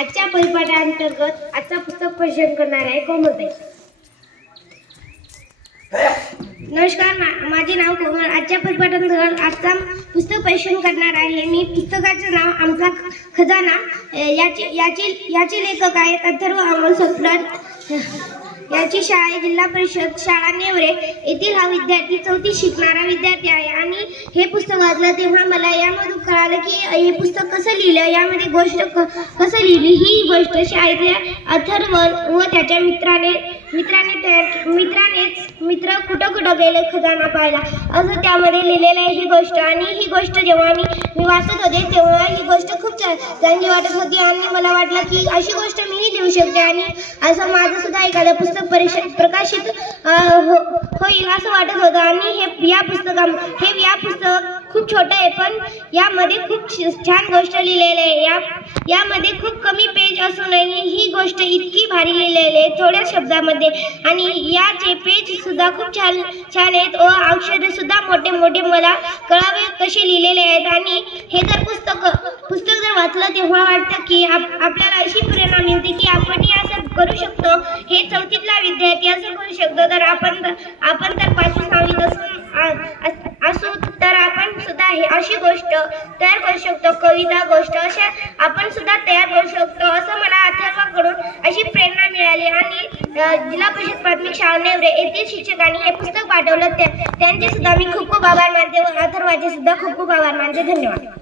आजच्या परिपाठाअंतर्गत आजचा पुस्तक परिचय करणार आहे कोमलताई. नमस्कार मा- माझे नाव कोमल. आजच्या परिपाठांतर्गत आजचा पुस्तक परिचय करणार आहे. मी पुस्तकाचं नाव आमचा ख- खजाना याचे याचे याचे लेखक आहेत अथर्व अमोल सत्तर याची शाळा जिल्हा परिषद शाळा नेवरे येथील हा विद्यार्थी चौथी शिकणारा विद्यार्थी आहे. आणि हे पुस्तक वाचलं तेव्हा मला यामधून कळालं की हे पुस्तक कसं लिहिलं यामध्ये गोष्ट क कसं लिहिली? ही गोष्ट शाळेतल्या अथर्व व त्याच्या मित्राने मित्राने तयार मित्रानेच मित्र कुठं कुठं गेले खजाना पाहिला असं त्यामध्ये लिहिलेलं आहे ही गोष्ट. आणि ही गोष्ट जेव्हा मी मी वाचत होते तेव्हा ही गोष्ट खूप चांगली वाटत होती आणि मला वाटलं की अशी गोष्ट मीही लिहू शकते आणि असं माझं सुद्धा एखादं पुस्तक परिषद प्रकाशित हो- होईल हो असं वाटत होतं. आणि हे या पुस्तका हे या पुस्तक खूप छोटं आहे पण यामध्ये खूप छान गोष्ट लिहिलेली आहे. या यामध्ये खूप कमी पेज असूनही ही गोष्ट इतकी केलेले थोड्या शब्दामध्ये. आणि याचे पेज सुद्धा खूप छान छान आहेत. व अक्षरे सुद्धा मोठे मोठे मला कळावे कसे लिहिलेले आहेत. आणि हे जर पुस्तक पुस्तक जर वाचलं तेव्हा वाटतं की आप आपल्याला अशी प्रेरणा मिळते की आपणही असं करू शकतो. हे चौथीतला विद्यार्थी असं करू शकतो. तर आपण आपण तर पाचवी सहावीत असून असू तर आपण सुद्धा हे अशी गोष्ट तयार करू शकतो. कविता गोष्ट अशा आपण सुद्धा तयार करू शकतो असं मला अथर्वाकडून अशी प्रेरणा मिळाली आणि अ, जिल्हा परिषद प्राथमिक शाळा नेवरे येथील शिक्षकांनी हे पुस्तक पाठवलं. त्या त्यांचे सुद्धा मी खूप खूप आभार मानते व अथर्वाचे सुद्धा खूप खूप आभार मानते. धन्यवाद.